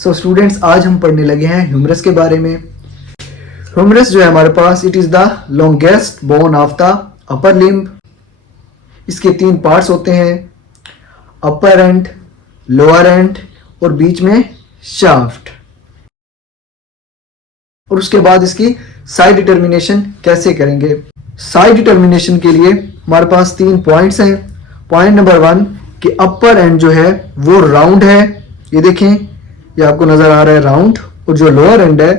So students, आज हम पढ़ने लगे हैं ह्यूमरस के बारे में। ह्यूमरस जो है हमारे पास, it is the longest bone of the upper limb. इसके 3 पार्ट्स होते हैं, अपर एंड, लोअर एंड और बीच में शाफ्ट। और उसके बाद इसकी साइड डिटर्मिनेशन कैसे करेंगे। साइड डिटर्मिनेशन के लिए हमारे पास 3 पॉइंट्स हैं। पॉइंट नंबर 1 कि अपर एंड जो है वो राउंड है, ये देखें, ये आपको नजर आ रहा है राउंड। और जो लोअर एंड है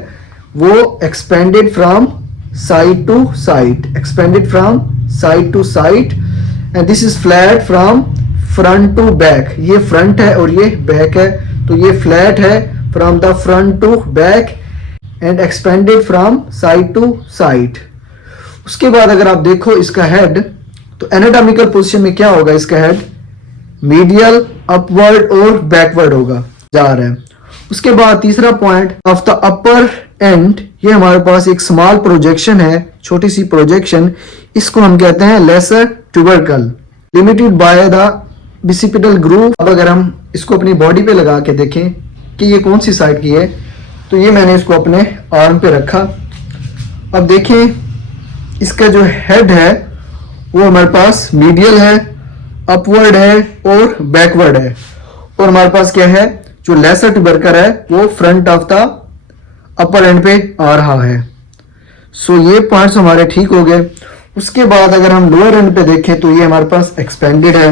वो expanded from side to side, expanded from side to side, and this is flat from front to back. ये फ्रंट है और ये बैक है, तो ये फ्लैट है from the front to back and expanded from side to side. उसके बाद अगर आप देखो इसका हेड, तो एनाटॉमिकल पोजीशन में क्या होगा, इसका हेड मीडियल, अपवर्ड और बैकवर्ड होगा, जा रहा है। उसके बाद तीसरा point of the upper and, ये हमारे पास एक स्मॉल प्रोजेक्शन है, छोटी सी प्रोजेक्शन, इसको हम कहते हैं lesser tubercle, limited by the bicipital groove. अब अगर हम इसको अपनी बॉडी पे लगा के देखें कि ये कौन सी साइड की है, तो ये मैंने इसको अपने आर्म पे रखा। अब देखें इसका जो हेड है वो हमारे पास मीडियल है, अपवर्ड है और बैकवर्ड है। और हमारे पास क्या है, जो लेसर ट्यूबरकल है वो front of the upper and पे आ रहा है। सो ये पॉइंट्स हमारे ठीक हो गए। उसके बाद अगर हम लोअर एंड पे देखें तो ये हमारे पास एक्सपेंडेड है,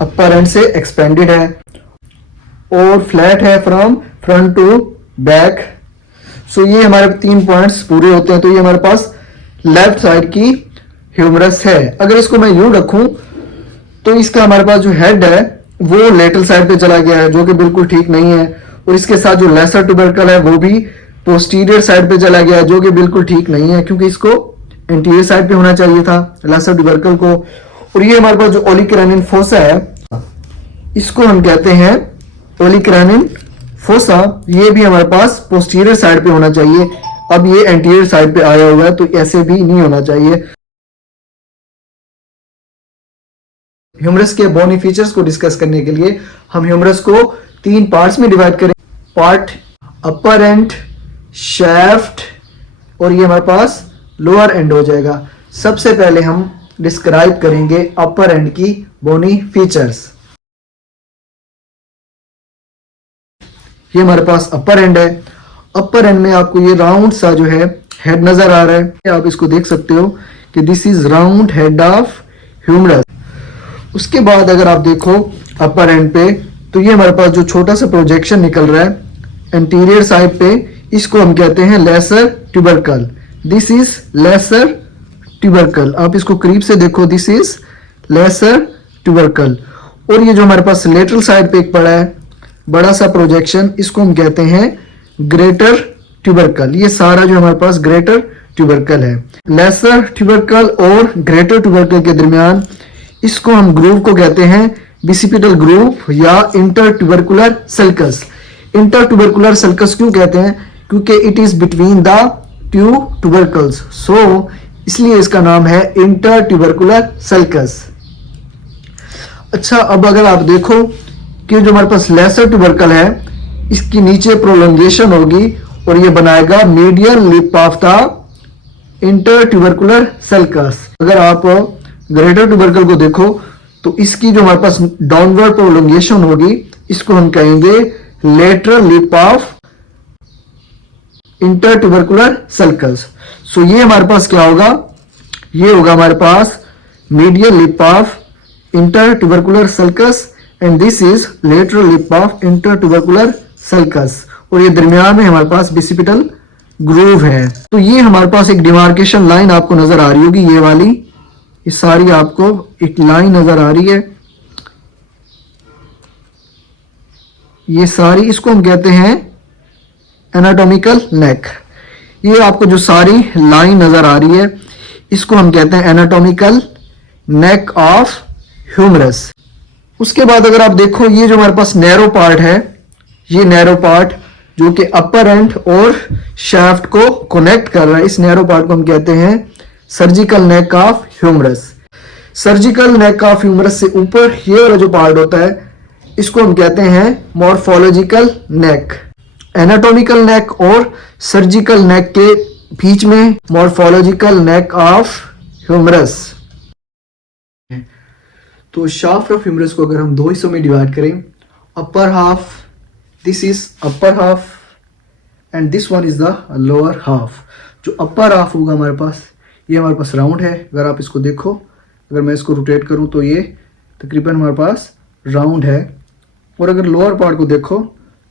अपर एंड से एक्सपेंडेड है और फ्लैट है फ्रॉम फ्रंट टू बैक। सो ये हमारे 3 पॉइंट्स पूरे होते हैं, तो ये हमारे पास लेफ्ट साइड की ह्यूमरस है। अगर इसको मैं यूं रखूं तो इसका हमारे पास जो हेड है वो लेटरल साइड पे चला गया है, जो कि बिल्कुल ठीक नहीं है। और इसके साथ जो लेसर ट्यूबरकल है वो भी पोस्टीरियर साइड पे चला गया है, जो कि बिल्कुल ठीक नहीं है, क्योंकि इसको एंटीरियर साइड पे होना चाहिए था लेसर ट्यूबरकल को। और ये हमारे पास जो ओलिक्रैनियन फोसा है, इसको हम कहते हैं ओलिक्रैनियन फोसा, ये भी हमारे पास पोस्टीरियर साइड पे होना चाहिए। अब ये एंटीरियर साइड पे आया हुआ है, तो ऐसे भी नहीं होना चाहिए। ह्यूमरस के बोनी फीचर्स को डिस्कस करने के लिए हम ह्यूमरस को 3 पार्ट्स में डिवाइड करें। पार्ट अपर एंड, शैफ्ट और ये हमारे पास लोअर एंड हो जाएगा। सबसे पहले हम डिस्क्राइब करेंगे अपर एंड की बोनी फीचर्स। ये हमारे पास अपर एंड है। अपर एंड में आपको ये राउंड सा जो है हेड नजर आ रहा है, आप इसको देख सकते हो कि this is round head of humerus. उसके बाद अगर आप देखो अपर एंड पे, तो ये हमारे पास जो छोटा सा प्रोजेक्शन निकल रहा है एंटीरियर साइड पे, इसको हम कहते हैं lesser tubercle. This is lesser tubercle, आप इसको करीब से देखो, दिस इज लेसर ट्यूबरकल। और ये जो हमारे पास लेटरल साइड पे एक पड़ा है बड़ा सा प्रोजेक्शन, इसको हम कहते हैं ग्रेटर ट्यूबरकल। ये सारा जो हमारे पास ग्रेटर ट्यूबरकल है। लेसर ट्यूबरकल और ग्रेटर ट्यूबरकल के दरमियान इसको हम ग्रूव को कहते हैं बिसिपिटल ग्रूव या inter tubercular sulcus. Inter tubercular sulcus क्यों कहते हैं, क्योंकि it is between the 2 tubercles, so इसलिए इसका नाम है इंटर ट्यूबरकुलर सल्कस। अच्छा, अब अगर आप देखो कि जो हमारे पास लेसर ट्यूबरकल है, इसकी नीचे प्रोलोंगेशन होगी और ये बनाएगा medial lip of the inter tubercular sulcus. अगर आप ग्रेटर ट्यूबरकल को देखो तो इसकी जो हमारे पास डाउनवर्ड प्रोलोंगेशन होगी, इसको हम कहेंगे lateral lip of inter tubercular sulcus. So ये हमारे पास क्या होगा, ये होगा हमारे पास medial lip of inter tubercular sulcus and this is lateral lip of inter tubercular sulcus. और ये दरमियान में हमारे पास बिसिपिटल ग्रूव है। तो ये हमारे पास एक डिमार्केशन लाइन आपको नजर आ रही होगी, ये वाली, ये सारी आपको एक लाइन नजर आ रही है, ये सारी, इसको हम कहते हैं एनाटॉमिकल नेक। ये आपको जो सारी लाइन नजर आ रही है, इसको हम कहते हैं एनाटॉमिकल नेक ऑफ ह्यूमरस। उसके बाद अगर आप देखो, ये जो हमारे पास नैरो पार्ट है, ये नैरो पार्ट जो कि अपर एंड और शाफ्ट को कनेक्ट कर रहा है, इस नैरो पार्ट को हम कहते हैं surgical neck of humerus. Surgical neck of humerus से ऊपर ये वाला जो पार्ट होता है, इसको हम कहते हैं मॉर्फोलॉजिकल नेक। एनाटॉमिकल नेक और सर्जिकल नेक के बीच में मॉर्फोलॉजिकल नेक ऑफ ह्यूमरस। तो शाफ्ट ऑफ ह्यूमरस को अगर हम दो हिस्सों में डिवाइड करें, upper half, this is upper half and this one is the lower half. जो अपर हाफ होगा हमारे पास, ये हमारे पास राउंड है। अगर आप इसको देखो, अगर मैं इसको रोटेट करूं तो ये तकरीबन हमारे पास राउंड है। और अगर लोअर पार्ट को देखो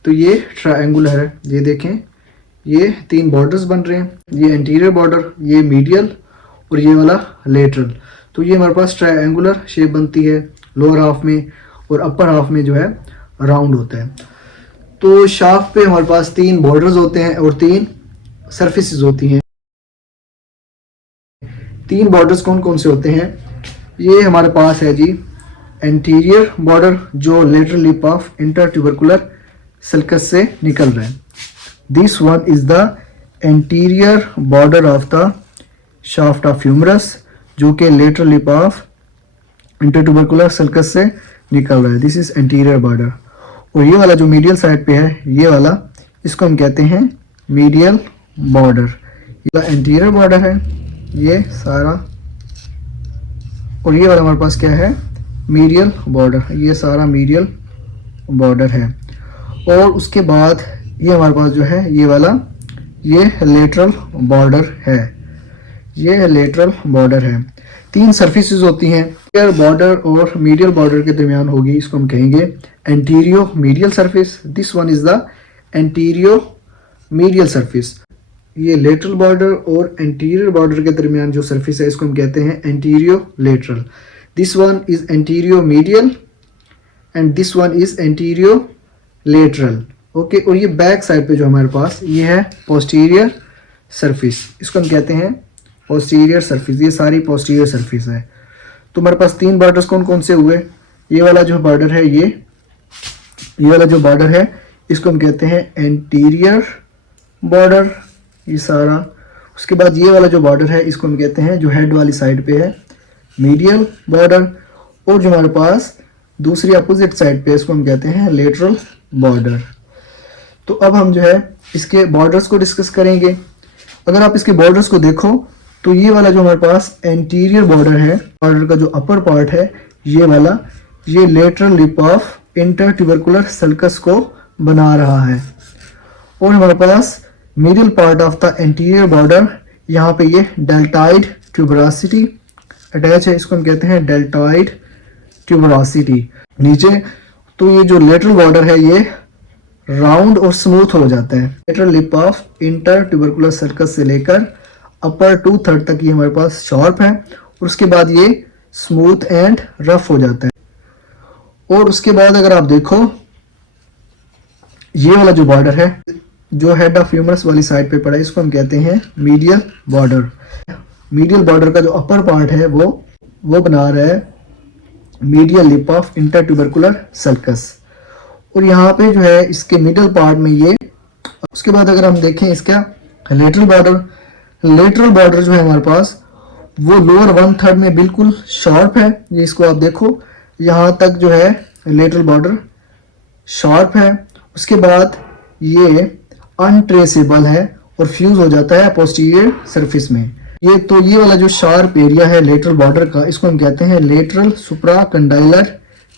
तो ये ट्रायंगुलर है। ये देखें, ये तीन बॉर्डर्स बन रहे हैं, ये एंटीरियर बॉर्डर, ये मीडियल और ये वाला लेटरल। तो ये हमारे पास ट्रायंगुलर शेप बनती है लोअर हाफ में, और अपर हाफ में जो है राउंड होता है। तो शाफ्ट पे हमारे पास तीन बॉर्डर्स होते हैं और तीन सरफेसेस होती हैं। तीन बॉर्डर्स कौन कौन से होते हैं? ये हमारे पास है जी एंटीरियर बॉर्डर, जो lateral lip of intertubercular sulcus से निकल रहा है। This one is the anterior border of the shaft of humerus, जो कि lateral lip of intertubercular sulcus से निकल रहा है। This is anterior border. और ये वाला जो मीडियल साइड पे है, ये वाला, इसको हम कहते हैं मीडियल बॉर्डर। ये एंटीरियर बॉर्डर है ये सारा, और ये वाला हमारे पास क्या है? Medial border. ये सारा मीडियल बॉर्डर है। और उसके बाद ये हमारे पास जो है ये वाला, ये लेटरल बॉर्डर है। ये लेटरल बॉर्डर है। तीन सरफेसेस होती हैं एंटीरियर बॉर्डर और मीडियल बॉर्डर के दरमियान होगी, इसको हम कहेंगे antero medial surface. This one is the antero medial surface. ये लेटरल बॉर्डर और एंटीरियर बॉर्डर के दरमियान जो सरफेस है, इसको हम कहते हैं antero lateral. This one is antero medial and this one is antero lateral. Okay, और ये बैक साइड पे जो हमारे पास ये है पोस्टीरियर सरफेस, इसको हम कहते हैं पोस्टीरियर सरफेस। ये सारी पोस्टीरियर सरफेस है। तो हमारे पास तीन बॉर्डर्स कौन कौन से हुए? ये वाला जो बॉर्डर है, ये वाला जो बॉर्डर है, इसको हम कहते हैं एंटीरियर बॉर्डर, ये सारा। उसके बाद ये वाला जो बॉर्डर है, इसको हम कहते हैं, जो हेड वाली साइड पे है, मीडियल बॉर्डर। और जो हमारे पास दूसरी अपोजिट साइड पे, इसको हम कहते हैं लेटरल बॉर्डर। तो अब हम जो है इसके बॉर्डर्स को डिस्कस करेंगे। अगर आप इसके बॉर्डर्स को देखो तो ये वाला जो हमारे पास एंटीरियर बॉर्डर है, बॉर्डर का जो अपर पार्ट है, ये वाला, ये lateral lip of intertubercular sulcus को बना रहा है। और हमारे पास middle part of the anterior border, यहाँ पे ये डेल्टॉइड ट्यूबरोसिटी अटैच है, इसको हम कहते हैं डेल्टॉइड ट्यूबरोसिटी। नीचे तो ये जो लेटरल बॉर्डर है, ये राउंड और स्मूथ हो जाता है। लेटरल लिप ऑफ इंटरट्यूबरकुलर सर्कस से लेकर अपर 2/3 तक ये हमारे पास शार्प है, और उसके बाद ये स्मूथ एंड रफ हो जाता है। और उसके बाद अगर आप देखो, ये वाला जो बॉर्डर है, जो हेड ऑफ ह्यूमरस वाली साइड पे पड़ा है, इसको हम कहते हैं मीडियल बॉर्डर। मीडियल बॉर्डर का जो अपर पार्ट है, वो बना रहा है medial lip of intertubercular sulcus. और यहाँ पे जो है इसके मिडल पार्ट में ये। उसके बाद अगर हम देखें इसका लेटरल बॉर्डर, लेटरल बॉर्डर जो है हमारे पास, वो लोअर 1/3 में बिल्कुल शार्प है। ये इसको आप देखो, यहाँ तक जो है लेटरल बॉर्डर शार्प है। उसके बाद ये अनट्रेसेबल है और फ्यूज हो जाता है पोस्टीरियर सरफेस में। ये वाला जो शार्प एरिया है लेटरल बॉर्डर का, इसको हम कहते हैं लेटरल सुप्राकंडाइलर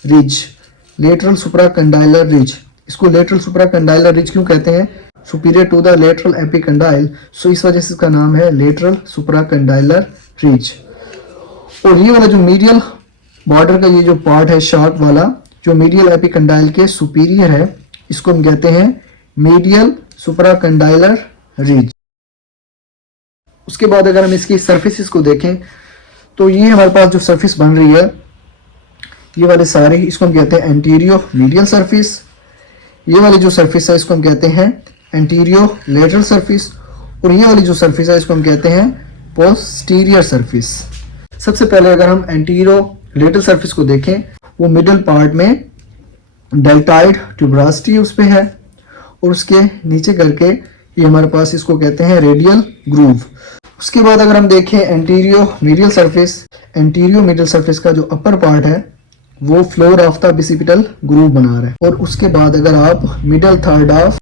रिज। लेटरल सुप्राकंडाइलर रिज, इसको लेटरल सुप्राकंडाइलर रिज क्यों कहते हैं? Superior to the lateral epicondyle, सो इस वजह से इसका नाम है लेटरल सुप्राकंडाइलर रिज। और ये वाला जो मीडियल बॉर्डर का ये जो पार्ट है शार्प वाला, जो मीडियल एपिकंडाइल के सुपीरियर है, इसको हम कहते हैं मीडियल सुप्राकंडाइलर रिज। उसके बाद अगर हम इसकी सरफेसेस को देखें तो ये हमारे पास जो सरफेस बन रही है, ये वाले सारे, इसको हम कहते हैं एंटीरियो मीडियल सरफेस। ये वाली जो सरफेस है, इसको हम कहते हैं एंटीरियो लेटरल सरफेस। और ये वाली जो सरफेस है, इसको हम कहते हैं पोस्टीरियर सरफेस। सबसे पहले अगर हम एंटीरियो लेटरल सरफेस को देखें, वो मिडल पार्ट में डेल्टॉइड ट्यूबरोसिटी उस पे है, और उसके नीचे करके ये हमारे पास इसको कहते हैं रेडियल ग्रूव। उसके बाद अगर हम देखें एंटीरियो मीडियल सरफेस, एंटीरियो मीडियल सरफेस का जो अपर पार्ट है, वो floor of the bicipital groove बना रहा है। और उसके बाद अगर आप middle third of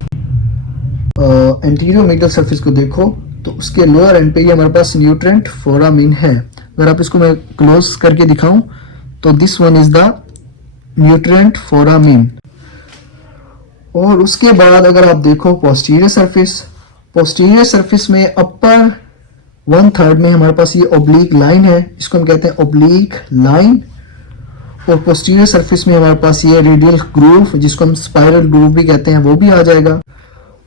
anterior middle surface को देखो तो उसके लोअर एंड पे ये हमारे पास न्यूट्रेंट फोरामीन है। अगर आप इसको मैं क्लोज करके दिखाऊं तो this one is the nutrient foramen. और उसके बाद अगर आप देखो पोस्टीरियर सरफेस में अपर 1/3 में हमारे पास ये ओब्लिक लाइन है, इसको हम कहते हैं ओब्लिक लाइन। और पोस्टीरियर सरफेस में हमारे पास ये रेडियल ग्रूव जिसको हम स्पाइरल ग्रूव भी कहते हैं वो भी आ जाएगा।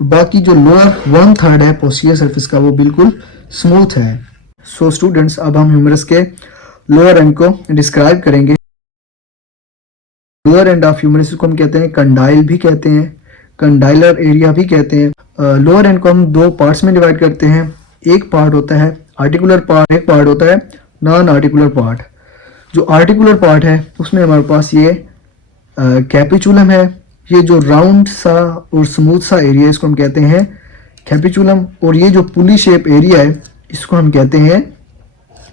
बाकी जो लोअर 1/3 है पोस्टीरियर सरफेस का वो बिल्कुल स्मूथ है। सो स्टूडेंट्स, अब हम ह्यूमरस के लोअर एंड को डिस्क्राइब करेंगे। लोअर एंड ऑफ ह्यूमरस को हम कहते हैं कंडाइल भी कहते हैं, कंडाइलर एरिया भी कहते हैं। लोअर एंड को हम दो पार्ट्स में डिवाइड करते हैं। एक पार्ट होता है आर्टिकुलर पार्ट, एक पार्ट होता है नॉन आर्टिकुलर पार्ट। जो आर्टिकुलर पार्ट है उसमें हमारे पास ये कैपिचुलम है। ये जो राउंड सा और स्मूथ सा एरिया इसको हम कहते हैं कैपिचुलम। और ये जो पुली शेप एरिया है इसको हम कहते हैं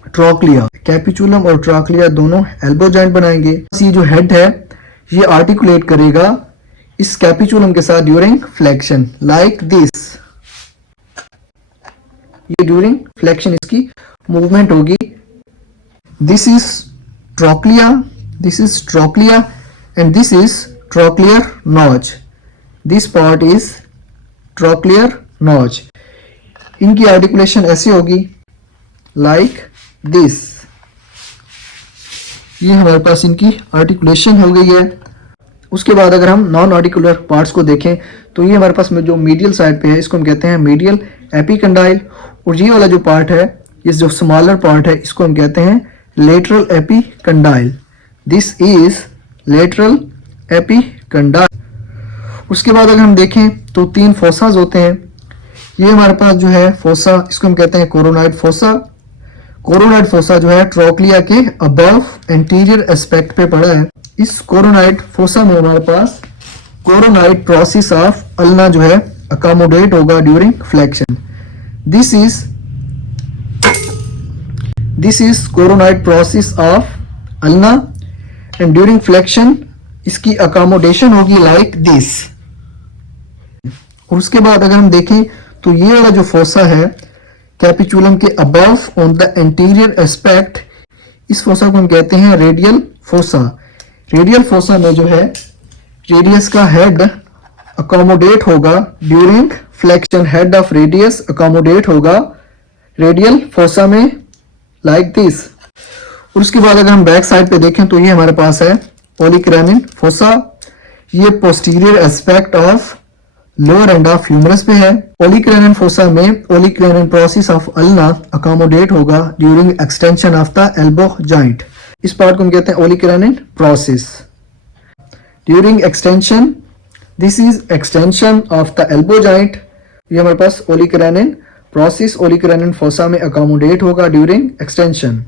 ट्रोक्लिया। कैपिचुलम और ट्रोक्लिया दोनों एल्बो जॉइंट बनाएंगे। ये जो हेड है ये आर्टिकुलेट करेगा इस कैपिचुलम के साथ ड्यूरिंग फ्लेक्शन लाइक दिस। ये ड्यूरिंग फ्लेक्शन इसकी मूवमेंट होगी। This is trochlea, this is trochlea and this is trochlear notch. This part is trochlear notch. इनकी आर्टिकुलेशन ऐसे होगी like this. ये हमारे पास इनकी आर्टिकुलेशन हो गई है। उसके बाद अगर हम नॉन आर्टिकुलर पार्ट्स को देखें तो ये हमारे पास में जो मीडियल साइड पे है इसको हम कहते हैं मीडियल एपिकंडाइल। और ये वाला जो पार्ट है ये जो स्मॉलर पार्ट है इसको हम कहते हैं lateral epicondyle. This is lateral epicondyle. उसके बाद अगर हम देखें तो 3 फोसाज होते हैं। ये हमारे पास जो है फोसा इसको हम कहते हैं कोरोनाइड फोसा। कोरोनाइड फोसा जो है ट्रोक्लिया के अबव एंटीरियर एस्पेक्ट पे पड़ा है। इस कोरोनाइड फोसा में हमारे पास कोरोनाइड प्रोसेस ऑफ अल्ना जो है अकोमोडेट होगा during flexion. This is coronoid process of ulna and during flexion इसकी अकोमोडेशन होगी लाइक दिस। और उसके बाद अगर हम देखें तो ये वाला जो फोसा है कैपिचुलम के above on the anterior aspect, इस फोसा को हम कहते हैं रेडियल फोसा। रेडियल फोसा में जो है रेडियस का हेड अकोमोडेट होगा during flexion. Head of radius accommodate होगा रेडियल फोसा में लाइक दिस। और उसके बाद अगर हम बैक साइड पे देखें तो ये हमारे पास है ओलिक्रैनिन फोसा। ये posterior aspect of lower end of humerus पे है। ओलिक्रैनिन फोसा में olecranon process of ulna accommodate होगा during extension of the elbow joint. इस पार्ट को हम कहते हैं olecranon process during extension. This is extension of the elbow joint. ये हमारे पास ओलिक्रैनिन प्रोसेस ओलिक्रैनिन फोसा में अकोमोडेट होगा ड्यूरिंग एक्सटेंशन।